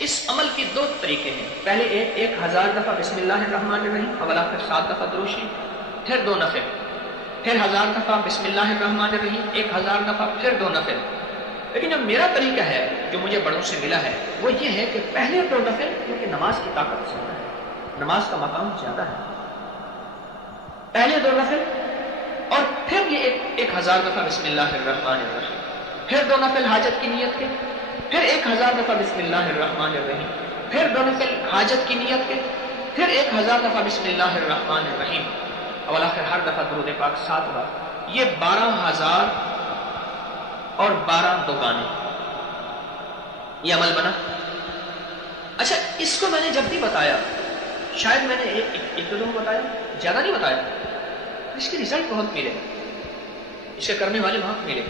اس عمل کی دو طریقے ہیں. پہلے 1000 دفعہ بسم اللہ الرحمن الرحیم اولا، پھر 7 دفعہ درود شریف، پھر 2 نفل، پھر 1000 دفعہ بسم اللہ الرحمن الرحیم، 1000 دفعہ پھر 2 نفل. لیکن جو میرا طریقہ ہے جو مجھے بڑوں سے ملا ہے وہ یہ ہے کہ پہلے 2 نفل، کیونکہ نماز کی طاقت زیادہ ہے، نماز کا مقام زیادہ ہے، پہلے 2 نفل اور پھر یہ 1000 دفعہ بسم اللہ الرحمن الرحیم، پھر 2 نفل حاجت کی نیت کے، پھر 1000 دفعہ بسم اللہ الرحمن الرحیم، پھر 2 نفل حاجت کی نیت کے، پھر 1000 دفعہ بسم اللہ الرحمن الرحیم اور آخر ہر دفعہ درود پاک 7 بار. یہ 12000 اور 12 دوگانے یہ عمل بنا. اچھا، اس کو میں نے جب بھی بتایا، شاید میں نے ایک دو بتایا، زیادہ نہیں بتایا، اس کے رزلٹ بہت ملے، اس کے کرنے والے بہت ملے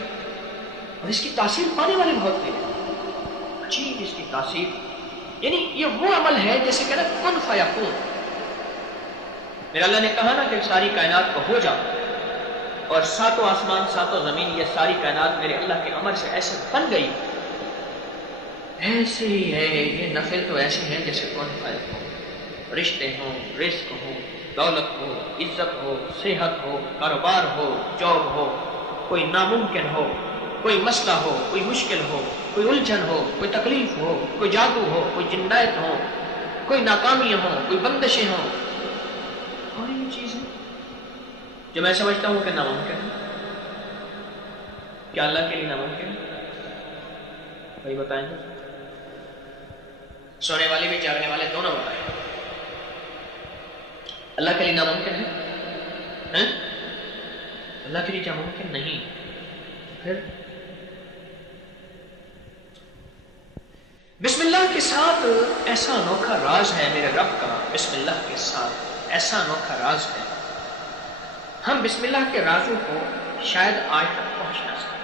اور اس کی تاثیر پانے والے بہت ملے. عجیب اس کی تاثیر، یعنی یہ وہ عمل ہے جیسے کہنا کن فیکون. میرا اللہ نے کہا نا کہ ساری کائنات کو ہو جا، اور 7 آسمان 7 زمین یہ ساری کائنات میرے اللہ کے امر سے ایسے بن گئی. ایسے ہی ہے یہ نفل تو ایسے ہیں جیسے کون فیکون. رشتے ہوں، رزق ہو، دولت ہو، عزت ہو، صحت ہو، کاروبار ہو، جاب ہو، کوئی ناممکن ہو، کوئی مسئلہ ہو، کوئی مشکل ہو، کوئی الجھن ہو، کوئی تکلیف ہو، کوئی جادو ہو، کوئی جنایت ہو، کوئی ناکامیاں ہوں، کوئی بندشیں ہوں، اور یہ چیزیں جو میں سمجھتا ہوں کہ ناممکن ہے، کیا اللہ کے لیے ناممکن ہے؟ بھائی بتائیں گے. سونے والے بھی جاگنے والے دونوں بتائیں. اللہ کے لیے ناممکن ہے؟ اللہ کے لیے کیا ممکن نہیں؟ پھر بسم اللہ کے ساتھ ایسا انوکھا راز ہے میرے رب کا. بسم اللہ کے ساتھ ایسا انوکھا راز ہے، ہم بسم اللہ کے رازوں کو شاید آج تک پہنچ نہ سکیں.